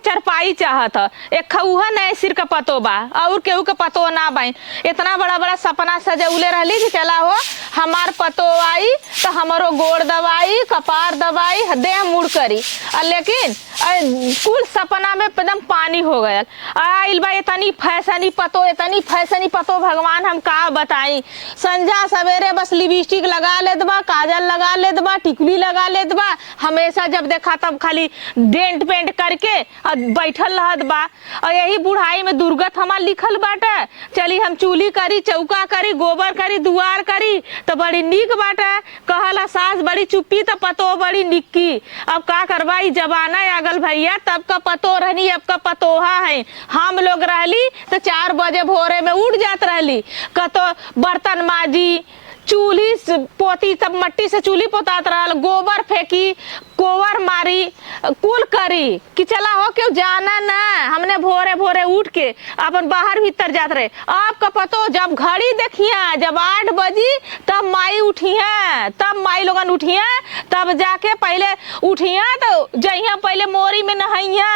चरपाई चाहत ह। एक खउहा नए सिर का पतो बा और केहू के पतो ना बाई। इतना बड़ा बड़ा सपना सजौले रहली कि चला हो हमार पतो आई तो हमारो गोड़ दबाई कपार दबाई देह मुड़ करी। लेकिन कुल सपना में एकदम पानी हो गया। आइल बा इतनी फैशनी पतो भगवान हम का बताई। संझा सवेरे बस लिपस्टिक लगा लेत बा, काजल लगा लेत बा, टिकुली लगा लेत बा, हमेशा जब देखा तब खाली डेंट पेंट करके और बैठल रहत बा। और यही बुढ़ाई में दुर्गत हमार लिखल बाटे। चली हम चूल्ही करी, चौका करी, गोबर करी, दुआर करी तो बड़ी नीक बाटे। कहला सास बड़ी चुप्पी तो पतो बड़ी निक्की। अब का करवा जमाना आगल भैया, तब का पतो रहनी अब का पतोहा है। हम लोग रहली तो 4 बजे भोरे में उठ जात रहली, कतो बर्तन माजी, चूल्ही पोती, तब मट्टी से चूल्ही पोतात रहल, गोबर फेंकी, कोवर मारी, कुल करी कि चला हो क्यों जाना ना। हमने भोरे भोरे उठ के अपन बाहर भीतर जात रहे। आपका पतो जब घड़ी देखिया जब 8 बजी तब माई उठिया, तब माई लोगन उठिया, तब जाके पहले उठिया तो जइया पहले मोरी में नहाइया,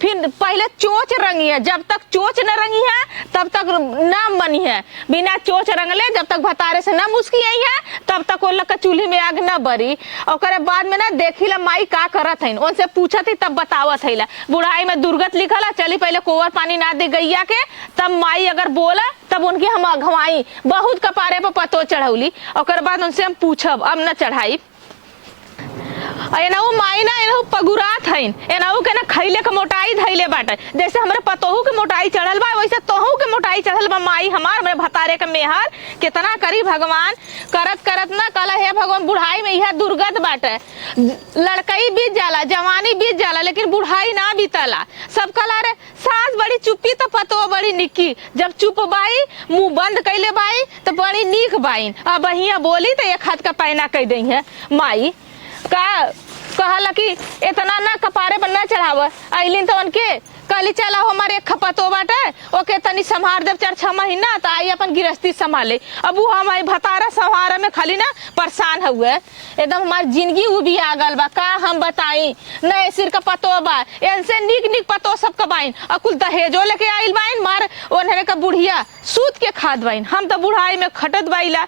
फिर पहले चोच रंगिया। जब तक चोच न रंगी है तब तक ना बनी है। बिना चोच रंगले जब तक भतारे से न मुस्की आई है तब तक वो लग चूल्ही में आग न बरी। और बाद में ना देखी ला माई का करत है, उनसे पूछत ही तब बतावत है। बुढ़ाई में दुर्गत लिखल है। चली पहले कोवर पानी ना दे गैया के, तब माई अगर बोला तब उनकी हम अघवाई बहुत कपारे पर पतो चढ़ौली। और बाद उनसे हम पूछब अब न चढ़ाई। एनाऊ माई ना एनाऊ पगुरात हईन, एनाऊ के ना खैले के मोटाई धैले बाटे। जैसे हमरे पतोहू के मोटाई चढ़ल बा वैसे तोहू के मोटाई चढ़ल बा। माई हमार मेरे भतारे के मेहर कितना करी भगवान। करत करत ना कल हे भगवान बुढ़ाई में यह दुर्गत बाटे। लड़कई बीत जाला, जवानी बीत जाला, लेकिन बुढ़ाई ना बीतला। सब कला रे सास बड़ी चुप्पी तो पतो बड़ी निक्की। जब चुप बाई मुंह बंद कैले बाई तो बड़ी नीक बाइन। अब हिया बोली तो एक हाथ का पैना कह दई है। माई का कहला कि इतना ना कपारे पर ना चढ़ाव। अलिन तो उनके कहली चला हमारे एक खपतो बाटे ओके तनी संभार देव 4-6 महीना तो आई अपन गिरस्ती संभाले। अब वो हमारी भतारा संभारा में खाली ना परेशान हुए। एकदम हमारी जिंदगी उबी आगल बा। का हम बताई नए सिर का पतो बा, इनसे निक पतो सब कबाइन। और कुल दहेजो लेके आइल बाइन मार ओन्हरे का बुढ़िया सूत के खाद बाइन। हम तो बुढ़ाई में खटत बाइला।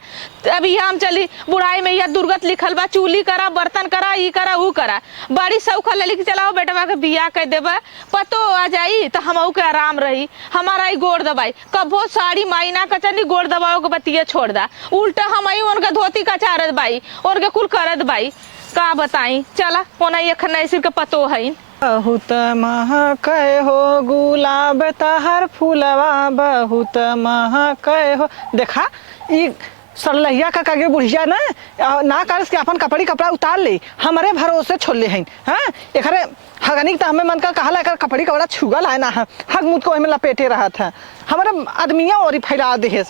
अभी हम चली बुढ़ाई में यह दुर्गत लिखल बा, चूल्ही करा, बर्तन करा, ई करा, ऊ करा। बड़ी सौखा ले कि चलाओ बेटवा के बियाह कर देबा, पतो आ जाई तो हम के आराम रही। हमारा ही गोड़ दबाई कबो साड़ी माई ना कचनी गोड़ दबाओ के बतिया छोड़ दा। उल्टा हम उनका धोती कचारत बाई और के कुल करत बाई। का बताई चला ओना एक नए सिर के पतो है। बहुत महकै हो गुलाब तहर फूलवा बहुत महकै हो। देखा ई सरलहिया का कागे बुढ़िया ना कर के अपन कपड़ा उतार ले हमारे भरोसे छोड़ले हैं। हाँ एकरे हगनिक तो हमें मन का कहला एकर कपड़ा छुगल है ना हग मुझ को लपेटे रहा था हमारे आदमिया और फैला दे।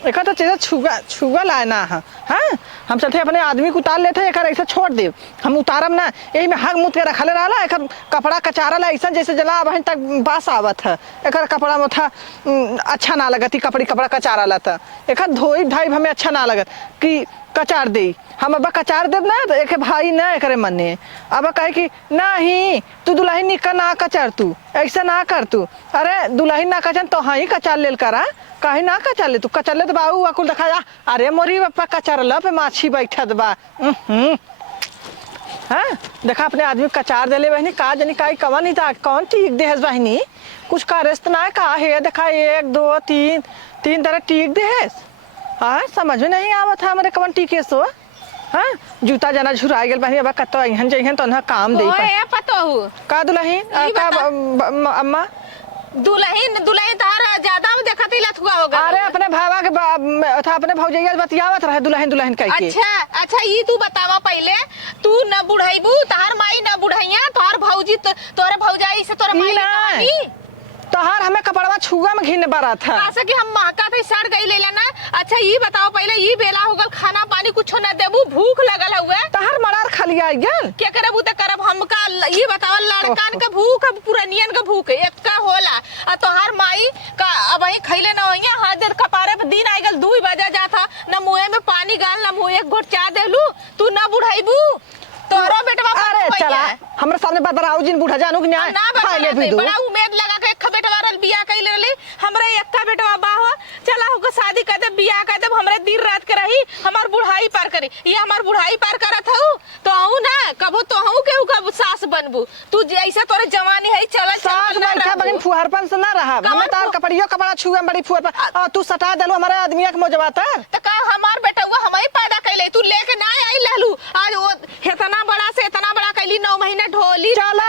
एक तो चीज़ छुगल है ना। हाँ हम चलते अपने आदमी को उतार लेते एक ऐसा छोड़ दे हम उतारब ना। यही में हग मुँह के रखले रहा एक कपड़ा कचारल ऐसा जैसे जला बहन तक बास आवत है। एक कपड़ा में था अच्छा ना लगत कपड़ा कचारल था। एक धोई धाई हमें अच्छा ना लगत कि कचार दे। हम अब कचार देव ना तो एक भाई ना एक मने अब कहे कि नहीं तू दुल्हन निका ना कचार, तू ऐसा ना कर, तू अरे दुल्हन ना कचन तो हाँ ही कचार लेल करा कहीं ना कचार ले, तू कचार ले तो बाबू अकुल दिखाया अरे मोरी बापा कचार ल पे माछी बैठत बा। हाँ देखा अपने आदमी कचार देले बहनी का जनी का कवन ही था कौन टीक देहस बहनी कुछ का रेस्त ना का है। देखा 1 2 3 तरह टीक देहस। हाँ समझ में नहीं आवत है हमारे कवन टीके सो। हाँ जूता जना झुरा गेल बहनी अब कतो अहन जइहन तो ना काम दे पतो का दुल्हन का अम्मा दुल्हन तार ज्यादा देखत ही लथुआ होगा। अरे अपने भावा के था अपने भौजैया बतियावत रहे दुल्हन कह के। अच्छा ये तू बतावा पहले तू न बुढ़ाईबू तार माई न बुढ़ैया तोहर भौजी तोरे भौजाई से तोरे माई कहानी तोहार हमें कपड़वा छुआ में घिन बरा था ऐसा कि हम महका थे सड़ गई ले लेना। अच्छा ये बताओ पहले ये बेला होगल खाना पानी कुछ न देबू भूख लगल हुए तोहार मरार खाली आ गया क्या करबू त करब हमका ये बताओ लड़कान का भूख पुरानियन का भूख एक का होला आ तोहार माई का अब ही खइले न होइया हाथ कपारे पे दिन आ गल 2 बजे जाता न मुंह में पानी गाल न मुंह एक घोट चा देलू तू न बुढ़ाईबू। तोहरो बेटवा अरे पतो चला है। हमरे सामने बतराऊ जिन बूढ़ा जानू कि न्याय ना खाए ले भी दो बड़ा उम्मीद लगा के एक बेटवा रल बियाह कइल रहली हमरे एक्का बेटवा बा हो चला होके शादी कर दे बियाह कर दे हमरे दिन रात के रही हमार बुढ़ाई पार करी ये हमार बुढ़ाई पार करत हूं तो हूं ना कबो तो हूं केहू का सास बनबू तू जैसा तोरे जवानी है चल सास बैठा बगन फुहरपन से ना रहा हमें तार कपड़ियो कपड़ा छुए बड़ी फुहर पर तू सटा देलू हमारे आदमिया के मोजबाता तो का हमार बेटा हुआ हमारी पैदा कैले तू लेके ना आई लहलू आज वो इतना बड़ा से इतना बड़ा कैली 9 महीने ढोली चला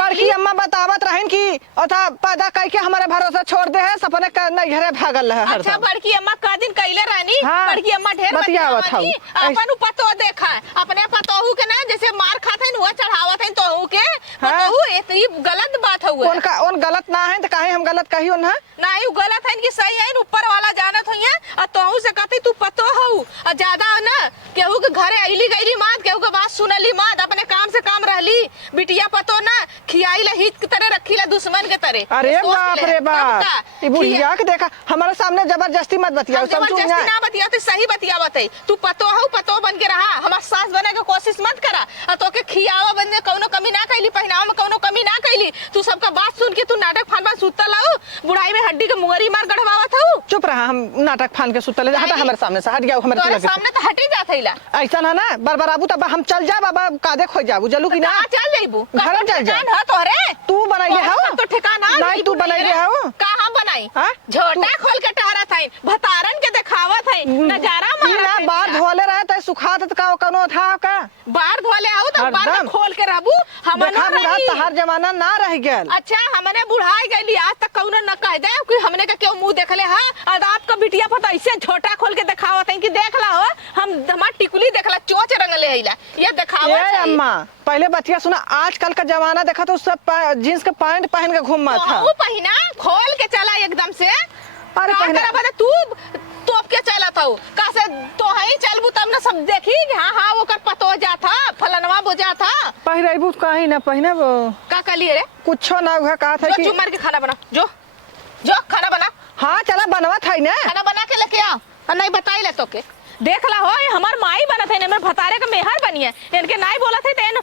बड़की अम्मा बतावत रहन की अथा पैदा कई के हमारे भरोसा छोड़ दे है सपने नहीं घरे भागल रहे हर अच्छा बड़की अम्मा का दिन कैले रहनी हाँ, बड़की अम्मा ढेर बतियावत हऊ। अपन पतो देखा अपने पतोहू के ना जैसे मार खात है वो चढ़ावत है तोहू के हाँ। पतोहू ये गलत बात हुआ उनका उन गलत ना है तो काहे हम गलत कही उन है नहीं गलत है कि सही है ऊपर वाला जानत होइए और तोहू से कहती तू पतो हऊ और ज्यादा ना केहू के घरे आईली गईली मात केहू के बात सुनली मात अपने काम से काम रहली बिटिया पतो ना खियाई ला हित की तरह रखी ला दुश्मन के तरह अरे सोच बाप ले, रे कब बाप का? ये बुढ़िया के देखा हमारे सामने जबरदस्ती मत बतियाओ हम समझू जबरदस्ती ना बतिया तो सही बतियावत है तू पतो हऊ पतो बन के रहा हमार सास बने के कोशिश मत करा और तोके खियावा बन कौनो कमी ना कैली पहनावा में कौनो कमी ना कैली तू सबका बात सुन के तू नाटक फानवा सुतल लाओ बुढ़ाई में हड्डी के मुंगरी मार गढ़वावत हऊ चुप रहा हम नाटक फान के सुतले हटा हमारे सामने से हट गया हमारे तोरे लगे सामने तो हटी जात हैला ऐसा ना ना बरबराबू तब हम चल जा बाबा कादे खो जाबू जलू की ना कहाँ चल जाइबू घर चल जा ठिकान है तोहरे तू बनाइले हो तो ठिकाना नहीं तू बनाइले हो कहाँ बनाई हाँ? झोटा खोल के टहरत है भतारन के दिखावत है नजारा ई ना मारत बार धोले रहे त सुखा त का कोनो था का बार धोले आओ तो बार हरदम। खोल के रहबू हमन देखा बुढ़ा रही तहार जमाना ना रह गेल अच्छा हमने बुढ़ाई गईली आज तक कौनो न कह दे कि हमने का क्यों मुंह देखले हां और आपका बिटिया पता ऐसे झोटा खोल के दिखावत है कि देख ला हो हम हमार टिकुली देखला चोच रंगले हैला ये दिखावत ये है अम्मा पहले बतिया सुना आजकल का जमाना देखा तो सब जींस का पैंट पहन के घूमा था वो पहिना खोल के चला एकदम से अरे का पहिना- करा बता तू तोप के चला था का से तो है चलबू तब ना सब देखी हां हां वो कर पतो जा था फलनवा बुझा था पहिरबू कहीं ना पहिनब का कलिए रे कुछो ना हुआ कहा था जो कि चुमर के खाना बना जो जो खाना बना हाँ चला बनवा था ना खाना बना के लेके आ और नहीं बताई ले तो के देख ला हो ये हमार माई बनत है ने भतारे का मेहर बनी है इनके नाई बोला थे तेन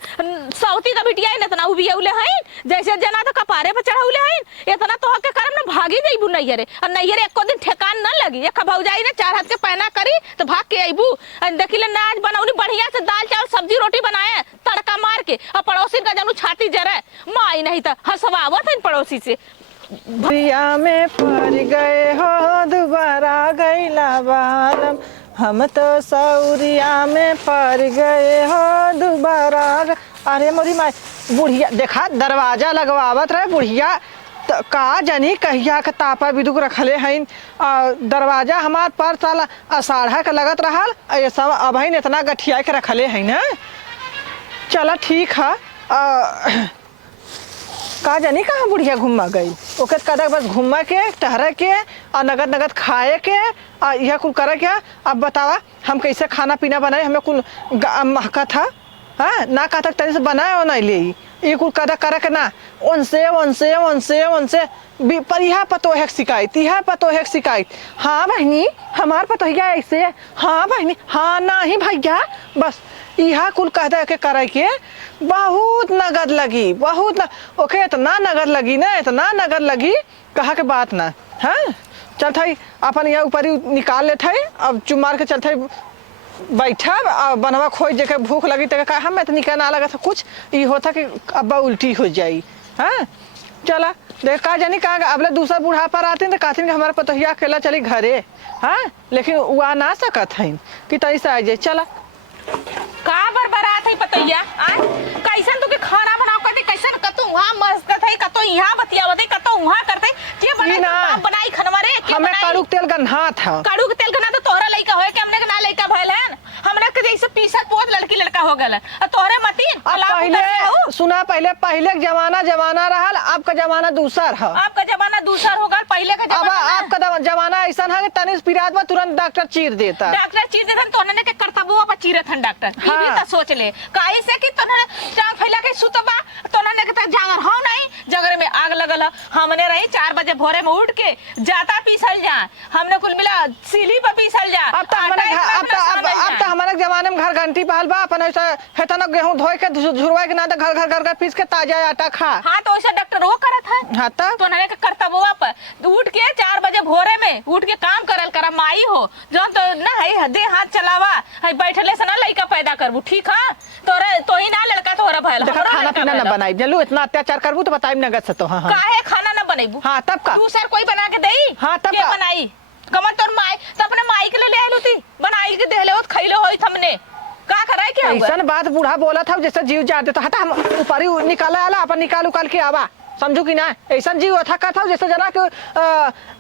सौती का बिटिया है इतना उबिया उले है जैसे जना तो कपारे पे चढ़ा उले है इतना तो के करम ना भागी जाइबू नैहरे और नैहरे एको दिन ठेकान ना लगी एक भौजाई ने 4 हाथ के पहना करी तो भाग के आइबू देखिले ना आज बनौनी बढ़िया से दाल चावल सब्जी रोटी बनाए तड़का मार के और पड़ोसी का जानू छाती जरे माई नहीं तो हंसवावत है पड़ोसी से भैया में पड़ गए हो दोबारा गईला बालम हम तो सौरिया में पड़ गए हो दोबारा अरे मोरी माई बुढ़िया देखा दरवाजा लगवावत रहे बुढ़िया का जानी कहिया के तापा बिदुक रखले हईन दरवाजा हमार पर साल अषाढ़ा के लगत रहल ये सब अब हईन इतना गठिया के रखले हईन चला ठीक है का जानी कहाँ बुढ़िया घूमा गई ओके कदा बस घूमा के टहरा के और नगद नगद खाए के और यह कुल करे के अब बतावा हम कैसे खाना पीना बनाए हमें कुल महका था हाँ ना कहा तक तनी से बनाए और नहीं ले ये कुल कदा करे के ना उनसे उनसे उनसे उनसे पर यह पतो है शिकायत यह पतो है शिकायत हाँ बहनी हमार पतो है ऐसे हाँ बहनी हाँ नहीं भैया बस यह कुल कह दे के करे के बहुत नगद लगी बहुत ओके इतना नगद लगी ना इतना नगद लगी कहा के बात ना हाँ चल थई अपन यहाँ ऊपर ही निकाल ले थे अब चुमार के चल थे बैठा और बनवा खोज देखे भूख लगी तो कहा हमें तो निकल ना लगा था कुछ ये होता कि अब्बा उल्टी हो जाई हाँ चला देख का जानी कहा अब दूसरा बूढ़ा पर आते तो कहते हमारे पतोहिया अकेला चली घरे हाँ लेकिन वो आ ना सकत है कि तई से आ जाए चला का बरबरात है पतैया आ कैसन तू के खाना बनाओ कहते कैसन कतो वहां मस्त है कतो यहां बतियावत है कतो वहां करते के बनाई बाप बनाई खनवा रे के हमें बनाई कड़ू तेल गन्हा था कड़ू के तेल गना तो तोहरा लइका होए के हमने के ना लइका भइल है हमने के जैसे पीसत पोत लड़की लड़का हो गल और तोहरे मती पहले सुना पहले जमाना रहल अब का जमाना दूसर है आपका जमाना दूसर हो गल पहले का अब जमाना आपका जमाना ऐसा है कि तनिस पिरात में तुरंत डॉक्टर चीर देता डॉक्टर चीर देथन तोहने के कर्तव्य पर चीरत हन डॉक्टर ई भी त सोच ले काहे से कि तोहने टांग फैला के सुतबा तोहने के त जांगर हो नहीं जगरे में आग लगल है। हमने रही 4 बजे भोरे में उठ के जाता पीसल जा, हमने कुल मिला सिली पर पीसल जा। अब तो हमारे जमाने में घर घंटी पहल बा अपन ऐसा हेता ना गेहूं धोए के झुरवाए के ना तो घर घर घर घर पीस के ताजा आटा खा। हाँ तो वैसे डॉक्टर वो करत है। हाँ तो नने के कर्तव्य पर उठ के 4 बजे भोरे में उठ के काम करल करा माई हो जो तो ना है दे हाथ चलावा है बैठले से ना लइका पैदा करबू ठीक है तोरे तो ही ना लड़का तोरा भइल। देखा खाना पीना ना बनाई जल्लू इतना अत्याचार करबू तो बताई नगद से तो। हाँ काहे खाना ना बनेबू? हाँ तब का दूसर कोई बना के देई? हाँ तब के का बनाई कमन तोर माई तो अपने माई के ले आइलू ती बनाई के देले होत खइलो होई हमने का कराई के हुआ? ऐसा बात बूढ़ा बोला था जैसे जीव जा दे तो हटा हम ऊपर ही निकाला आला अपन निकाल उकाल के आवा समझू कि ना ऐसा जीव था का था जैसे जना के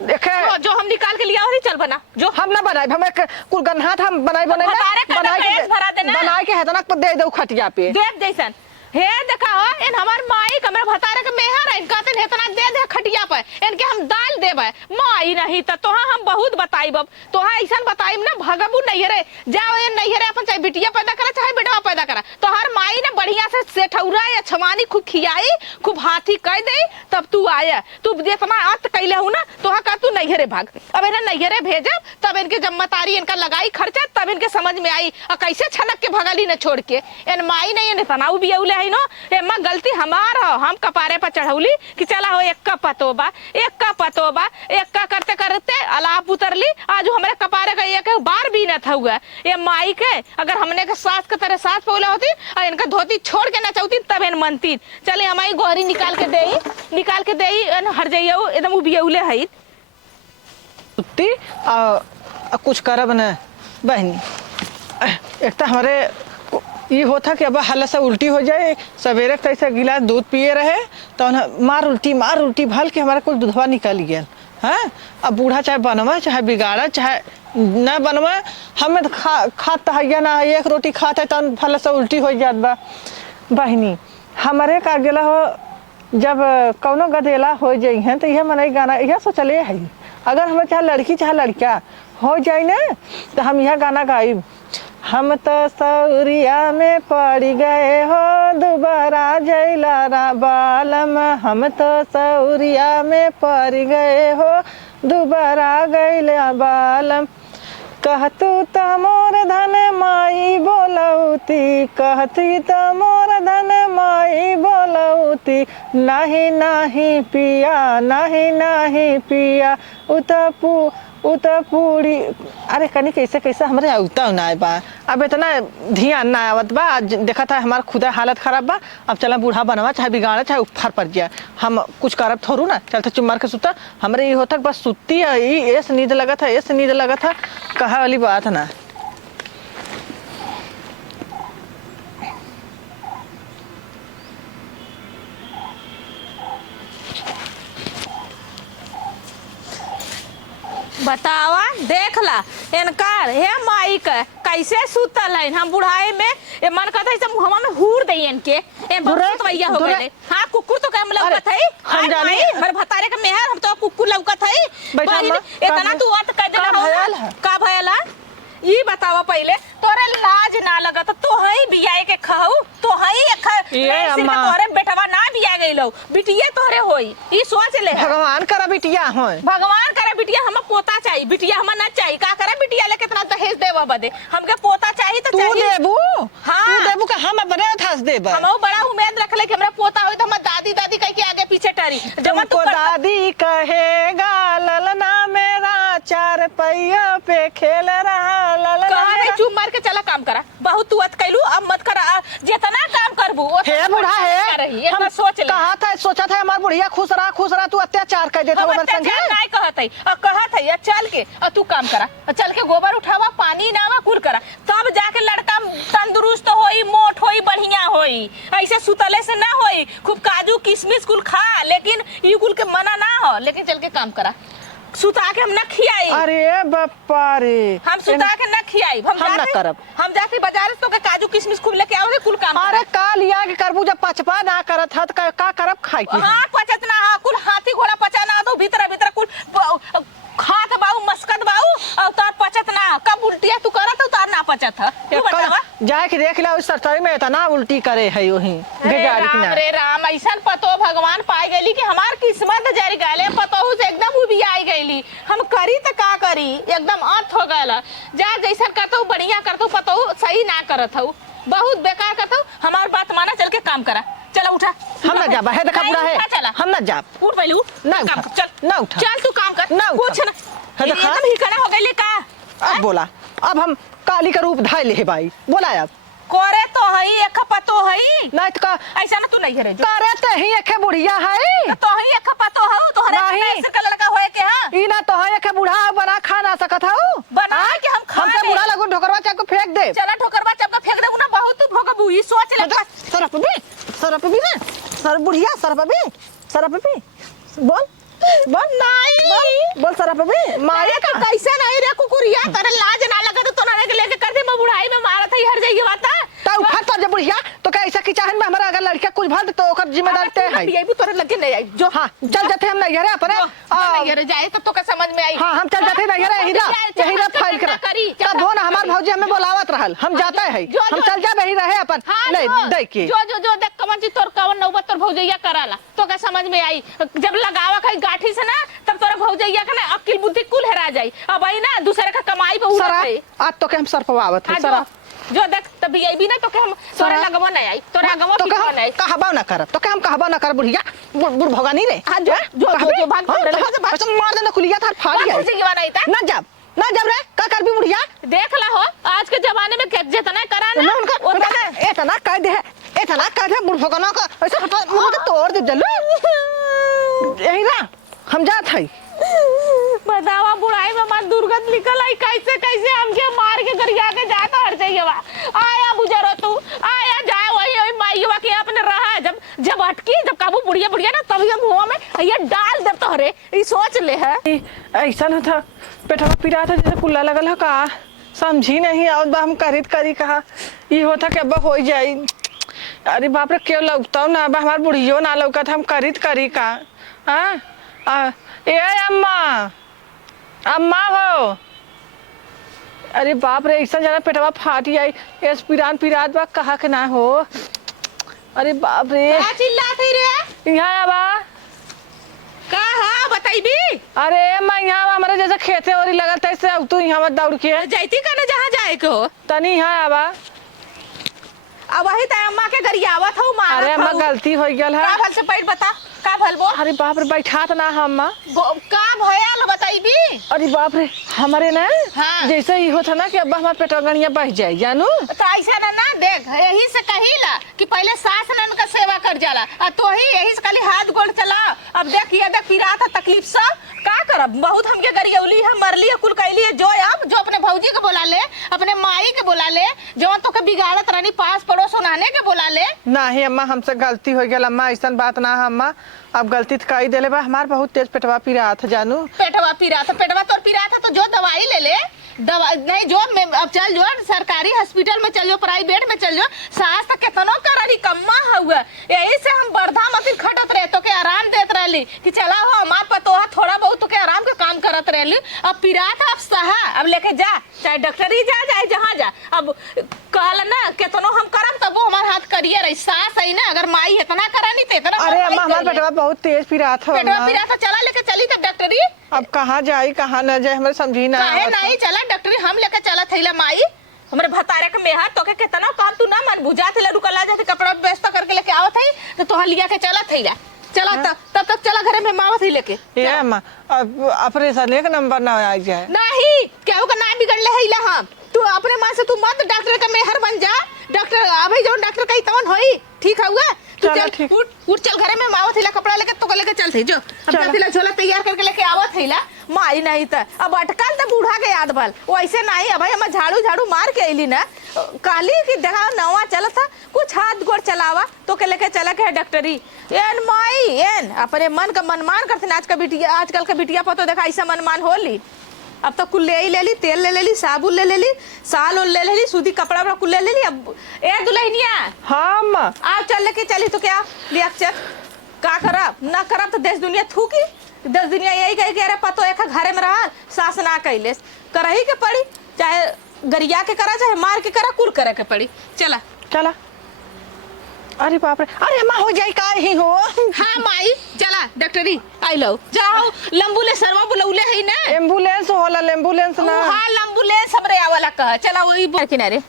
देखे जो हम निकाल के लिया हो चल बना जो हम ना बनाए हम एक कुल गन्हा था हम बनाई बनाई के हेतना पर दे दो खटिया पे देव जैसन हे देखा हो इन हमार माई कमरा भतारे के मेहर है कहते हेतना दे दे खटिया पर इनके हम दाल देबे माई नहीं त तोहा हम बहुत बताइब तोहा ऐसन बताइब ना भगबू नहीं रे जाओ ये नहीं रे अपन चाहे बिटिया पैदा करे चाहे बेटवा पैदा करे तोहार माई ने बढ़िया से सेठौरा या छमानी खूब खियाई खूब हाथी कह दे तब तू आया तू जितना अत कैले हूं ना तोहा का तू नहीं रे भाग अब इन्हें नहीं रे भेजब तब इनके जम्मतारी इनका लगाई खर्चा तब इनके समझ में आई और कैसे छनक के भगली न छोड़ के इन माई नहीं ने तनाव भी औले नो एम्मा गलती हमार हो हम कपारे पर चढ़ौली कि चला हो एक का पतोबा एक का करते करते अलाप उतरली आज हमारे कपारे का एक बार भी न था हुआ ये माई के अगर हमने के सास के तरह सास पौला होती और इनका धोती छोड़ के ना चाहती तब इन मनती चले हमारी गोहरी निकाल के देई हर जाइयो एकदम उबियौले है उतनी कुछ करब न बहनी एक तो हमारे ये होता कि अब हालत से उल्टी हो जाए सवेरे तक ऐसे गिलास दूध पिए रहे तो मार उल्टी भल के हमारा कुछ दूधवा निकल गया है। अब बूढ़ा चाहे बनवा चाहे बिगाड़ा चाहे न बनवा हमें खाता है या ना एक रोटी खाता है तो फल से उल्टी हो जात बा बहनी हमारे का गेला हो जब कौनो गधेला हो जाई है तो यह मनाई गाना यह सोचले है अगर हमें चाहे लड़की चाहे लड़का हो जाए ना तो हम यह गाना गाइब हम तो सौरिया में पड़ गए हो दोबारा जैला बालम हम तो सौरिया में पड़ गए हो दोबारा गैला बालम कहतू त मोर धन माई बोलौती कहती त मोर धन माई बोलौती नहीं पिया पूरी अरे कनी कैसे हमारे आवता ना बा अब इतना ध्यान ना आवत बा देखा था हमारा खुदा हालत खराब बा अब चला बूढ़ा बनवा चाहे बिगाड़ा चाहे उफर पड़ जाए हम कुछ करब थोड़ू ना चलते चुम्मार के सुता हमारे ये होता बस सुती है ऐसे नींद लगा था कहा वाली बात ना बतावा देख ला इनकार हे माई के कैसे सुतल है हम बुढ़ाई में ये मन कहता है मुहवा में हूर दे इनके ए बहुत भैया हो गए हां कुकुर तो कम लौकत है हम जाने मेरे भतारे के मेहर हम तो कुकुर लौकत है इतना तू अत कर देना हो का भयला ई बतावा पहले तोरे लाज ना लगत तो हई बियाए के खाऊ तो हई तोरे बेटवा ना बिया गइलो बिटिया तोरे होई ई सोच ले भगवान करा बिटिया होय भगवान करे बिटिया हम पोता चाहिए बिटिया हम ना चाहिए का करे बिटिया ले कितना दहेज देवा बदे हमके पोता चाहिए तो चाहिए तू देबू हां तू देबू का हम बड़े थास देब हम बड़ा उम्मीद रखले कि हमरा पोता होई तो हम दादी कह के आगे पीछे टरी जब तो दादी कहेगा ललना मेरा 4 पैया पे खेल रहा ललना चुप मार के चला काम करा बहुत तू अत कैलू अब मत करा जितना काम करबू हे बूढ़ा है हम सोच ले कहा था सोचा था हमार बुढ़िया खुश रहा तू अत्याचार कर देता हमर संगे नहीं कहत है चल के तू काम करा चल के गोबर उठावा पानी नावा कुल करा तब जाके लड़का तंदुरुस्त होई मोट होई बढ़िया होई ऐसे सुतले से ना होई खूब काजू किशमिश कुल खा लेकिन ई कुल के मना ना हो लेकिन चल के काम करा सुता के हम न खियाई अरे बापा रे हम सुता के न खियाई हम ना करब हम जाके बाजार से तो के काजू किशमिश खूब लेके आओगे कुल काम अरे का लिया के करबू जब पचपा ना करत ह त का करब खाई की हां पचत ना कुल हाथी घोड़ा पचा ना दो भीतर कुल खात बाऊ मस्कत बाऊ और तार पचत ना कब उल्टिया तू करत तार ना पचत ह तू बतावा जाए के देख ला उस सरसरी में इतना उल्टी करे है ओही बेगाड़ी की ना रे राम ऐसन पतो भगवान पाए गेली कि हमार किस्मत किस्मत जर गए पतोहू से एकदम उबियाई गईली। हम करी तो का करी, एकदम अंत हो गया। जा जैसा करता बढ़िया करता पतोहू सही ना करत हूँ, बहुत बेकार करता हूँ। हमार बात माना, चल के काम करा। चला उठा। हम ना जाबा है, देखा बुरा है। चला हम ना जाब। उठ पहले उठ। ना काम उठा, कर, चल ना उठा। चल तू काम कर। ना उठा। कुछ ना है देखा? एकदम ही कना हो गई का। अब बोला, अब हम काली का रूप धाय ले भाई, बोला अब करे तो हई एक पतो हई नहीं तो का ऐसा ना तू नहीं है रे जो करे तो ही एक बुढ़िया है। तो हई एक पतो हऊ तोहरे नहीं। ऐसे का लड़का होए के हां ई ना तो है एक बूढ़ा बना खा ना सकत हूं। बना के हम खा हमसे बूढ़ा लगो ढोकरवा चाक को फेंक दे। चला ठोकरवा चपका फेंक दे ना, बहुत तू भोगबू। ई सोच ले सरप भी ना सर बुढ़िया सरप भी बोल बोल नहीं बोल सरप भी मारे का कैसा नहीं रे कुकुरिया, तेरे लाज ना लगा तो तोना के लेके कर दे। मैं बुढ़ाई में मारत ही हर जाइए बात ता उठा तो जब बुढ़िया तो कैसा की चाहन में हमारा अगर लड़का कुछ भर तो ओकर जिम्मेदारी ते है। ये भी तोरे लगे नहीं आई जो। हां चल जाते हम नहीं रे पर नहीं रे जाए तो का समझ में आई। हां हम चल जाते नहीं रे यही रा फाइल करा तब हो ना हमार भौजी हमें बुलावत रहल, हम जाता है हम चल जा वही रहे अपन ले दे के जो देख कमन जी तोर कवन नौबत तोर भौजैया कराला तो का समझ में आई। जब लगावा कहीं गाठी से ना तब तोरा भौजैया का ना अक्ल बुद्धि कुल हेरा जाई। अब आई ना दूसरे का कमाई पे उड़त है। आज तो के हम सर पवावत है सर जो देख तब ये भी ना तो के हम तोरे लगवा नहीं आई, तोरे लगवा तो पीछे नहीं कहबा ना कर तो के हम कहबा ना कर बुढ़िया बुढ़ भोगा नहीं रे। हां जो भाग तो मार देना खुलिया था फाड़ गया भौजैया नहीं था ना जब रे का कर भी बुढ़िया देख ला हो आज के जमाने में जितना करा ना उनका इतना कह दे इतना कह दे बुढ़ भोगा ना का ऐसा मुंह तोड़ दे जल्लू यही ना हम जात है। बतावा बुढ़ाई में मन दुर्गत निकल आई, कैसे कैसे हमके मार के गरिया के जाता हर जाइए बा। आया बुजरो तू आया जाए वही माईवा के अपने रहा जब अटकी जब काबू बुढ़िया ना तभी हम मुंह में ये डाल दे तो रे ई सोच ले है। ऐसा ना था पेटवा पीड़ा था जैसे कुल्ला लगल है का समझी नहीं और बा हम करी कहा ये होता कि अब हो जाई। अरे बाप रे क्यों लगता ना अब हमार बुढ़ियो ना लौका था हम करी का। हाँ ए अम्मा हो। अरे बाप रे ऐसा जरा पेटवा फाटी आई एस पिरात बा कहा के ना हो। अरे बाप रे क्या चिल्लाती रे यहाँ आबा का हां बताइबी। अरे मैं यहाँ हमारे जैसे खेते और लगा तैसे अब तू यहाँ मत दौड़ के जाइती का जहाँ जाए के हो तनी यहाँ आबा। अब वही त अम्मा के गरियावत हो मारत। अरे अम्मा गलती हो गल है। का भल से पैर बता का भल बोल। अरे बाप रे बैठात ना हम अम्मा का भयल बताइबी। अरे बाप रे हमारे ना हाँ। जैसे ही होता ना कि अब हमारे पेटगनिया बह जाए जानू तो ऐसा ना देख यही से कहिला कि पहले सास नन का सेवा कर जाला और तो ही यही से खाली हाथ गोड़ चला। अब देख ये देख पीरा था तकलीफ सब का करब बहुत हमके गरियौली है मरली है कुल कैली है। जो अब जो अपने भौजी के बोला ले अपने माई के बोला ले जो तो के बिगाड़त रहनी पास पड़ोस उन्हाने के बोला ले। नहीं अम्मा हमसे गलती हो गया अम्मा ऐसा बात ना है अम्मा अब गलती तो कही देले बा हमार बहुत तेज पेटवा पीरा था जानू। पेटवा पीरा तोर पीरा था तो जो दवाई ले ले दवा नहीं जो अब चल जो सरकारी हॉस्पिटल में चल जो प्राइवेट में चल जो सास तक कितनो करनी कम्मा हुआ। यही से हम बर्धा मत खटत रहे तो के आराम देत रहली कि चला हो हमार पतोहा थोड़ा बहुत तो के आराम के काम करत रहली। अब पीरा था अब सहा अब लेके जा चाहे डॉक्टरी जा चाहे जहाँ जा। अब कहल ना कितनो हम करब तब वो हमार हाथ करिए रही सास है ना अगर माई इतना करानी तो इतना। अरे अम्मा हमार पेटवा बहुत तेज पीरा था पेटवा पीरा था चला लेके चली तब डॉक्टरी। अब कहाँ जाई कहाँ न जाए हमारे समझी ना नहीं चला डॉक्टरी हम लेके चला थैला माई हमरे भतारे के मेहा तो के कितना काम तू ना मन बुझा थैला रुकला जाते कपड़ा व्यवस्था करके लेके आवत है तो तोहा लिया के चला थैला चला तब तक चला घरे में मावत ही लेके ये अम्मा ऑपरेशन एक नंबर ना आ जाए नहीं केहू का ना बिगड़ ले हैला हम तू अपने मां से तू मत डॉक्टर का मेहर बन जा। डॉक्टर अबे जो डॉक्टर कही तवन होई ठीक हुआ तू चल उठ चल घरे में मावत हिला कपड़ा लेके तो लेके चल थी जो अब चल झोला तैयार करके लेके आवत हिला माई नहीं त अब अटकल त बूढ़ा के याद बल वैसे नहीं अब हम झाड़ू मार के आईली ना काली की देखा नवा चलत था कुछ हाथ गोड़ चलावा तो के लेके चला के डॉक्टरी एन माई एन अपने मन का मनमान करते आजकल का बिटिया पतो देखा ऐसा मनमान होली। अब तो कुल ले ली तेल ले ली साबुन ले ली साल ले ली सूदी कपड़ा वपड़ा कुल ले ली। अब ए दुल्हनिया हाँ आप चल लेके चली तो क्या लिया चल का करब ना करब तो देश दुनिया थूकी देश दुनिया यही कहे कि अरे पतो एक घरे में रहा सास ना कैले करही के पड़ी चाहे गरिया के करा चाहे मार के करा कुल करे के पड़ी चला अरे बाप रे अरे माँ हो जाए का ही हो। हाँ माई चला डॉक्टरी आई लो जाओ लंबूले सरवा बुलौले है ना एम्बुलेंस होला एम्बुलेंस ना हाँ लंबूलेंस हमरे आवला कह चला वही बोल किनारे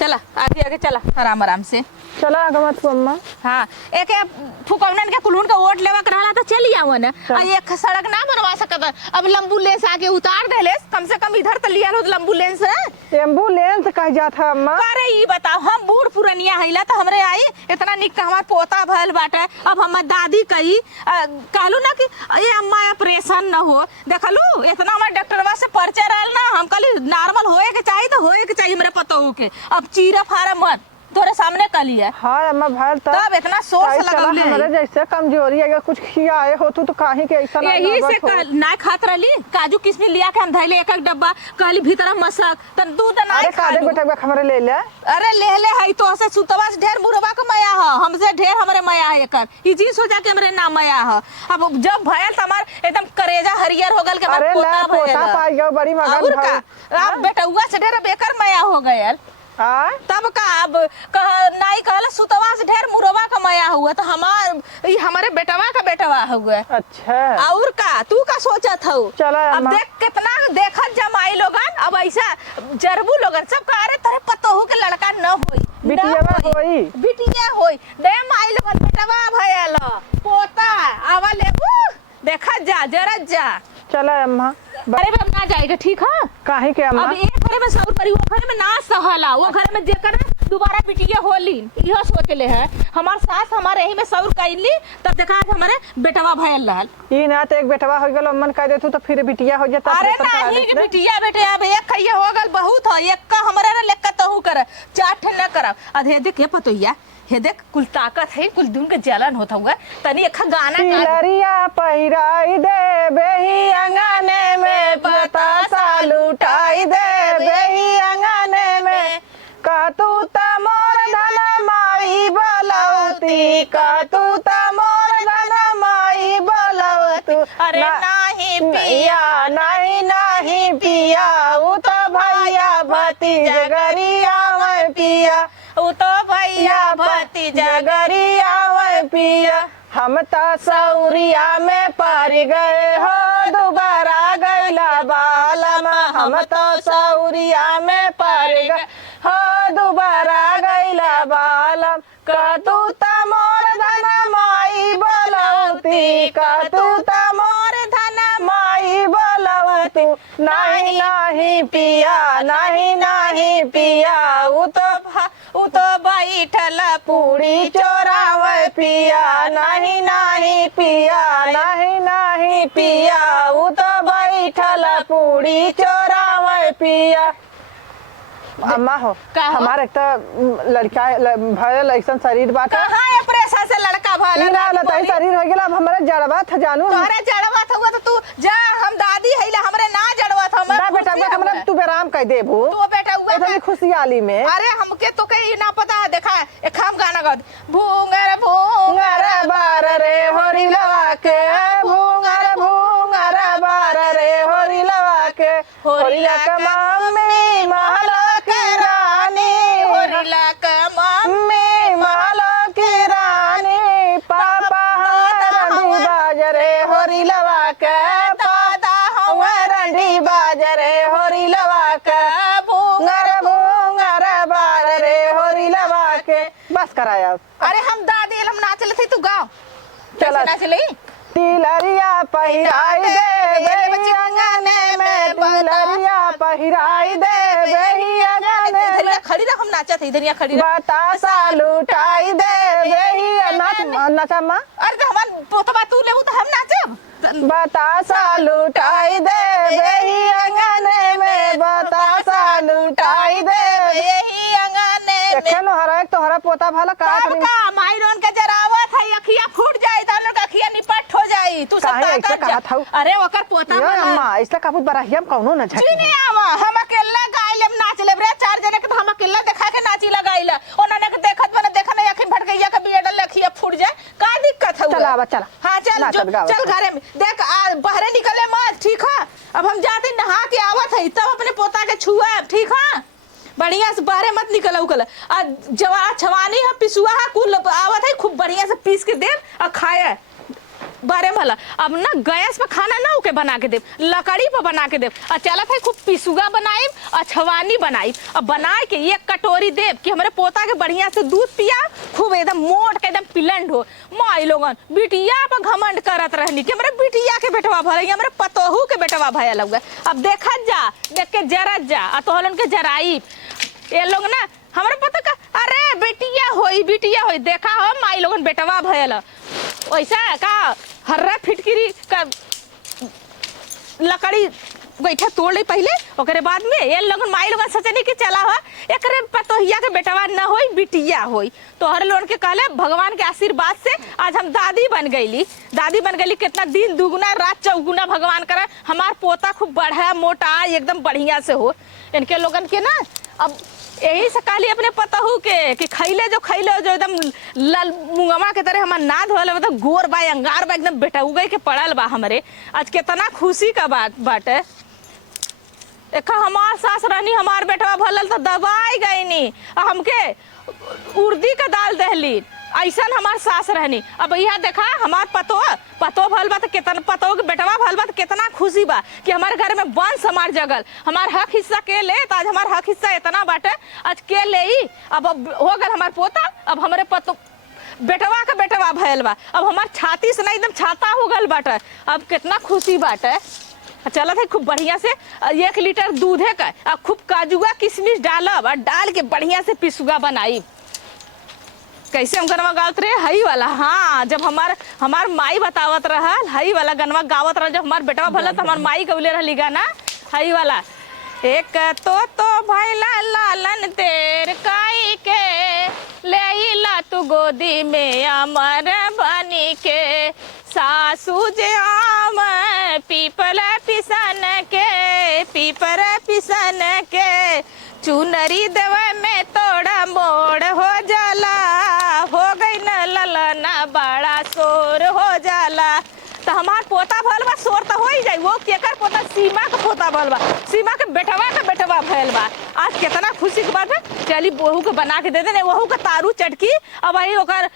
चला आगे आगे चला आराम आराम से चला आगे मत तू अम्मा हाँ एक फुकौनन के कुलून का वोट लेवा रहला तो चली आवन आ एक सड़क ना बनवा सकत अब लंबूलेंस आके उतार देले कम से कम इधर तो लिया हो लंबूलेंस एम्बुलेंस कह जात है अम्मा अरे ई बताओ हम बूढ़ पुरनिया हइला तो हमरे आई इतना निक हमार पोता भइल बाटे अब हमर दादी कही कहलू ना कि ये अम्मा ऑपरेशन न हो देखलू इतना हमार डॉक्टरवा से परिचय रहल ना हम कहली नॉर्मल होए के चाहिए मेरे पतोहू के अब चीरा फारा मत तोरे सामने कली है हाँ अम्मा भाई तब इतना सोच लगौले हमारे जैसे कमजोरी अगर कुछ खियाए हो तू तो काहे के ऐसा यही से ना खात रहली काजू किशमिश लिया के हम धैले एक डब्बा कहली भीतर मसक त दूध ना अरे कादे बेटा हमरे ले ले अरे ले हई तो से सुतवा से ढेर बुरबा के माया ह हमसे ढेर हमरे माया है एकर ई जी सोचा के हमरे ना माया ह अब जब भयल तमार एकदम करेजा हरियर हो गल के बाद पोता पाई गयो बड़ी मगन का अब बेटउआ से ढेर बेकर माया हो गयल तब का अब नाई कहला सुतवा से ढेर मुरवा का माया हुआ तो हमारे बेटवा का बेटवा हुआ अच्छा और का तू का सोचत हो अब देख कितना देखत जमाई लोगन अब ऐसा जरबू लोगन सब का अरे तेरे पतोहू के लड़का न बिटिया होई दे माई लोगन बेटवा भयल पोता आवा लेबू देखा जा जरा जा चला अम्मा अरे अब ना जाएगा ठीक है काहे के अम्मा अब एक घरे में सौर परी वो घरे में ना सहला वो घरे में जेकर दोबारा पिटिया होली इहो सोचले है हमार सास हमारे यही में सौर कइली तब देखा हमारे बेटवा भयल रहल ई ना तो एक बेटवा हो गेल मन कह देतू तो फिर बिटिया हो जाता अरे नहीं के बिटिया बेटे अब एक खइए हो गल बहुत है एक का हमरा रे लेक्का तहू कर चाट न करब अधे देख के पतोइया हे देख कुल ताकत है कुल दुन के जलन होता हुआ तनी एक गाना लरिया पहिराई दे बेही अंगने में बतासा लुटाई दे बेही अंगने में का तू त मोर धन माई बोलौती का तू त मोर धन माई बोलौती अरे नहीं पिया नहीं पिया उ तो भैया भतीजगरिया में पिया उ तो भैया भतीजगरिया में पिया हम तो सौरिया में पड़ गए हो दोबारा गैला बालम हम तो सौरिया में पड़ गए हो दोबारा गैला बालम का तू त मोर धन माई बोलौती का तू त मोर धन माई बोलौती नहीं पिया नहीं पिया उ तो बैठल पूरी चोरावे पिया नहीं पिया नहीं पिया उ तो बैठल पूरी चोरावे पिया अम्मा हो हमारे एक तो लड़का भयल ऐसा शरीर बात कहां है प्रेशर से लड़का भयल ना लताई शरीर हो गेला अब हमारे जड़वा था जानू तोरे जड़वा था हुआ तो तू जा हम दादी हैला हमरे ना जड़वा था ना बेटा हमरा तू बेराम कह देबू तू बेटा हुआ इतनी खुशहाली में अरे हमके तो कहीं ना पता है देखा एक हम गाना गा भूंगर भूंगर बार रे होरी लवा के भूंगर बार रे होरी लवा के होरी लका मम्मी महला के रानी होरी लका मम्मी महला के रानी पापा रंडी बाजरे होरी लवा के दादा हम रंडी बाजरे होरी लवा के भूंगर बार रे होरी लवा के बस कराया अरे हम दादी हम नाचले थे तू गाओ चला नाचले तिलरिया पहिराई दे बेही अंगने में तिलरिया पहिराई दे बेही अंगने में खड़ी रह हम नाचा थे इधर खड़ी रह बतासा लुटाई दे बेही नाचा मां अरे तो हमार पोतबा तू लेहू तो हम नाचब बतासा लुटाई दे बेही अंगने में बतासा लुटाई दे बेही अंगने में एखन हरा एक तोहरा पोता भला का माइरोन के जरावत है अखिया फूट जाई त लोग अखिया निपट हो जाई तू सब ताकत अरे ओकर पोता अम्मा ऐसा काबूत बराहिया में कौनो न झके नहीं आवा हम अकेला गाइले नाच लेब रे चार जने के हम अकेला देखा के नाची लगाइला ओनने के देखत बने देखा नहीं अखिन फट गईया के बियडल अखिया फूट जाए का दिक्कत है चल आवा चल हां चल घरे में देख बाहर निकले मत ठीक है अब हम जाते नहा के आवत है तब अपने पोता के छुआ ठीक है बढ़िया से बाहर मत निकल उकल आ जवा छवानी है पिसुआ है कुल आवत है खूब बढ़िया से पीस के दे और खाए बारे भला अब ना गैस पे खाना ना ओके बना के दे, लकड़ी पे बना के दे। और चलत है खूब पिसुगा बनाई और छवानी बनाई और बना के एक कटोरी दे कि हमारे पोता के बढ़िया से दूध पिया, खूब एकदम मोट के एकदम पिलंड हो। माई लोगन बिटिया पर घमंड करत रहनी कि हमारे बिटिया के बेटवा भले, हमारे पतोहू के बेटवा भया लग। अब देखत जा, देख के जरत जा आ तोहलन के जराई ये लोग ना हमारे पता का अरे बिटिया होई देखा हो माई लोगन बेटवा भयल वैसा का हर्रा फिटकिरी का लकड़ी बैठा तोड़ ली पहले, ओकरे बाद में ये लोगन माई लोगन सचनी के चला हो एकरे पतोहिया के बेटवा न होई बिटिया होई। तो हर लोगन के कहले भगवान के आशीर्वाद से आज हम दादी बन गईली। कितना दिन दुगुना रात चौगुना भगवान करे हमार पोता खूब बढ़ा मोटा एकदम बढ़िया से हो। इनके लोगन के ना अब यही से कहली अपने पतहू के कि खैले जो एकदम लाल मुंगमा के तरह हमार ना धोल मतलब गोर बा अंगार बा एकदम बेटा उगई के पड़ल बा हमरे। आज कितना खुशी का बात बाटे। एक हमार सास रहनी हमार बेटवा भलल तो दबाई गईनी हमके उर्दी का दाल दहली ऐसा हमार सास रहनी। अब यह देखा हमार पतो भल बा तो कितना पतो के बेटवा भल बा तो कितना खुशी बा कि हमारे घर में वंश हमार जगल, हमार हक हिस्सा के ले तो आज हमार हक हिस्सा इतना बाटे आज के ले ही। अब हो गल हमार पोता, अब हमारे पतो बेटवा भयल बा, अब हमार छाती से ना एकदम छाता हो गल बाटे। अब कितना खुशी बाटे। चलत है खूब बढ़िया से 1 लीटर दूधे का अब खूब काजुआ किशमिश डालब और डाल के बढ़िया से पिसुगा बनाई। कैसे हम गनवा गावत रहे हई वाला, हाँ जब हमार माई बतावत रहल हई वाला गनवा गावत रह। जब हमार बेटवा भला तो हमार माई गौले रहली गाना हई वाला। एक तो भैला लालन तेर काई के ले ला तू गोदी में अमर बनी के, सासू जे आम पीपर पिसन के चुनरी देवे में तोड़ा मोड़ हो जाला, हो गई न ललना बड़ा शोर हो जाला। तो हमार पोता भल बा शोर तो हो ही जाई। वो केकर पोता सीमा का पोता भल बा, सीमा के बेटवा भयल बा। आज कितना खुशी की बात है। चली बहू के बना के दे देने, वहू का तारू चटकी अब वही ओकर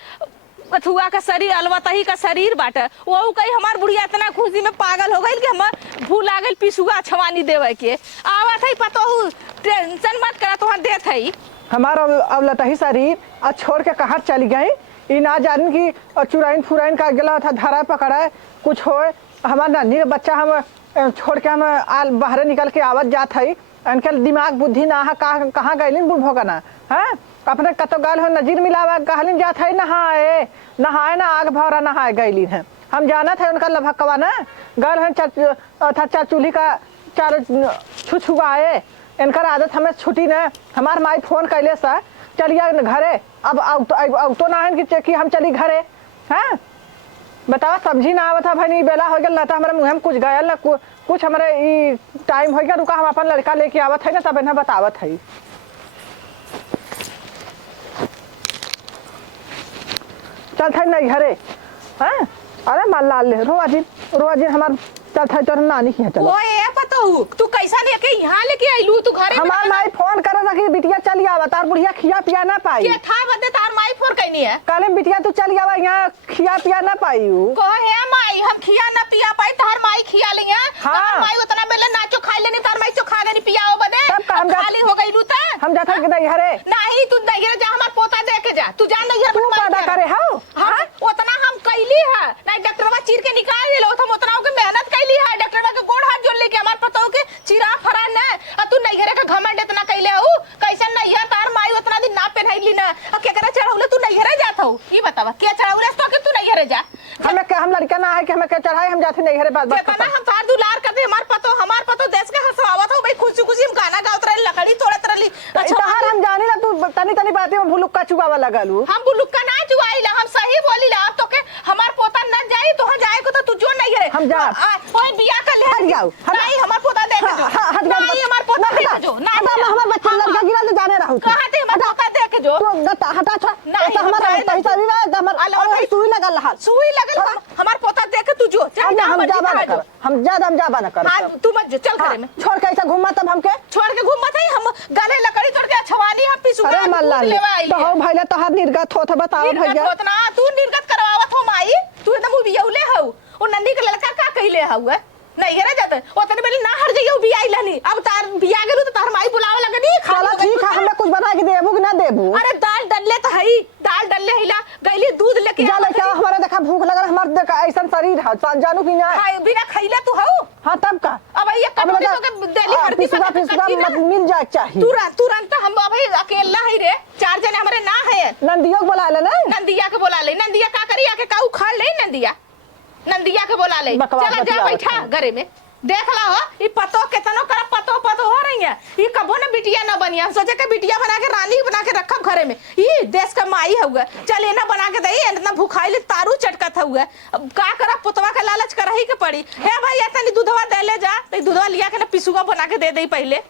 अथुआ का शरीर अलवतही का शरीर बाटे। वहू कही हमार बुढ़िया इतना खुशी में पागल हो गई कि हम भूला गई पिसुआ छवानी देवे के आवत है। पतोहू टेंशन मत करा तोहर देत है हमारा अब लतही शरीर और छोड़ के कहाँ चली गई ई ना जान की चुराइन फुराइन का गला था धरा पकड़ा कुछ हो। हमार नानी के बच्चा हम छोड़ के हम बाहर निकल के आवत जात है। इनके दिमाग बुद्धि ना है कहाँ गए बुढ़ भोगना है अपने कतो गल हो नजीर मिलावा कहलिन जात है नहाए ना आग भौरा नहाए गईली है। हम जाना था उनका लभकवा ना गल है चार चूल्ही का चार छुछुआए। इनकर आदत हमें छुटी न। हमार माई फोन कैले सा चलिए घरे अब तो ना है कि हम चली घरे हैं। बतावा सब्जी ना आवत भाई बेला हो गया ना हमारे मुँह में कुछ गया ना कुछ हमारे टाइम हो गया रुका हम अपन लड़का लेके आवत है ना तब इन्हें बतावत है। चल थे नहीं घरे हैं। अरे माल लाल रोजी हमार चल थे तो नानी की चलो ओए पतोहू तू कैसा लेके यहाँ लेके आइलू तू घरे हमार माई फोन करे था कि बिटिया चली आवा तार बुढ़िया खिया पिया ना पाई के था बदे तार माई फोन कैनी है काले बिटिया तू चली आवा यहाँ खिया पिया ना पाई को है माई हम खिया ना पिया पाई तार माई खिया लिया तार माई उतना बेले नाचो खाई लेनी तार माई चोखा लेनी पियाओ बदे हम खाली हो गई लूता हम जाता कि नहीं घरे नहीं तू नहीं जा हमार पोता दे के जा तू जा नहीं तू पैदा करे हां हां उतना हम कैली है नहीं डॉक्टरवा चीर के निकाल देलो हम उतना के मेहनत कैली है डॉक्टरवा के गोड़ हाथ जोड़ लेके हमार पताओ के चिरा फरा न तू नहीं घरे का घमंड इतना कैले हो कैसे नहीं है तार माई उतना दिन ना पहनैली ना केकरा चढ़ाउले तू नहीं घरे जात हो ई बतावा के चढ़ाउले तो के तू नहीं घरे जा हम लड़का ना है कि हमें के चढ़ाई हम जाते नहीं घरे बात कहना हम तार दुलार कर दे हमार पतो देश के हंसवावत हो भाई खुशी खुशी हम गाना गावत रहे लकड़ी तोड़त रहली अच्छा हम जाने ना तू तनी बातें में भुलुक्का चुगावा लगलू हम बुलुक्का ना चुआईला हम सही बोलीला अब तो के हमार पोता न जाई तो जाए को तो तू जो नहीं घरे हम जा ओए बिया कर ले हट जाओ नहीं हमार पोता देख जो हट जाओ नहीं हमार पोता देख जो नहीं हमार बच्चा लड़का गिरा ले जाने रहू कहां थे हमार पोता देख जो तो हटा छोड़ तो हमारा पैसा भी ना हमार सुई लगल रहा सुई लगल हमार पोता देख तू जो चल हम जाबा ना कर हम जाबा ना कर हां तू मत जो चल घरे में छोड़ के ऐसा घुमा तब हमके छोड़ के घूम मत हम गले लकड़ी तोड़ के छवानी हम पिसुगा अरे मल्ला तो हो भइले तोहार निर्गत होत बताओ भैया तू निर्गत करवावत हो माई तू एकदम उबियौले हो हुए नहीं रे जाते ओतने बेली ना हर जइयो बियाह लनी अब तार बियाह गेलू तो तार माई बुलावे लगनी चलो ठीक है हमें कुछ बना के देबू कि ना देबू अरे दाल डल्ले तो हई दाल डल्ले हिला गईली दूध लेके जा लेके आओ, हमारे देखा भूख लग रहा है, हमारे देखा ऐसा शरीर है जानू कि ना खाए बिना खइला तू हऊ हाँ तब का अब ये कटोरी तो के दिल्ली हरदी पिसुआ मत मिल जाए चाहिए तुरंत हम अभी अकेला है रे 4 जने हमरे ना है नंदियों को बुला ले ना नंदिया के बोला ले नंदिया का करी आके का उखाड़ ले नंदिया के बोला ले बकवास चला जा बतियावत बैठा है। घरे में देख ला हो ये पतो केतनो कर पतो हो रही है ये कबो ना बिटिया ना बनिया सोचे के बिटिया बना के रानी बना के रखब घरे में ये देश का माई हुआ चल एना बना के दई इतना भूखाइल तारू चटकत हुआ अब का करा पुतवा के लालच करही के पड़ी हे भाई इतनी दूधवा दे ले जा तो दूधवा लिया के ना पिसुआ बना के दे दई पहले